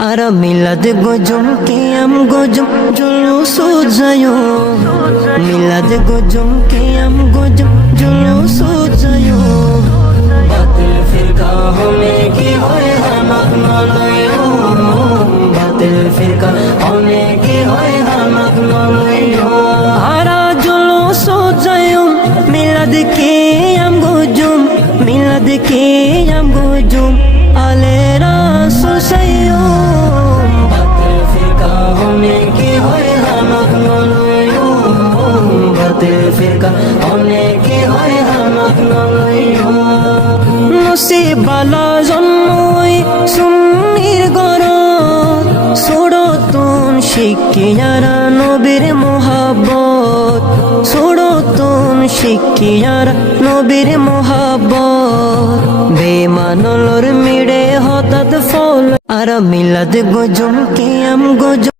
Ara milad gojum qiyam gojum julus jayo milad gojum qiyam gojum julus jayo batil firqa hone ki hoy hamak nalayo batil firqa hone ki hoy hamak nalayo ara julus jayo milad qiyam gojum milad qiyam gojum ale rasul sayo নসিবালা জন্মই সুন্নির গরত সুরতুন শিকিয়ারা নবীর মোহাব্বত সুরতুন শিকিয়ারা নবীর মোহাব্বত বেমানলর মিড়ে হঠাৎ ফল আর মিলাদ গজম কিয়াম গজম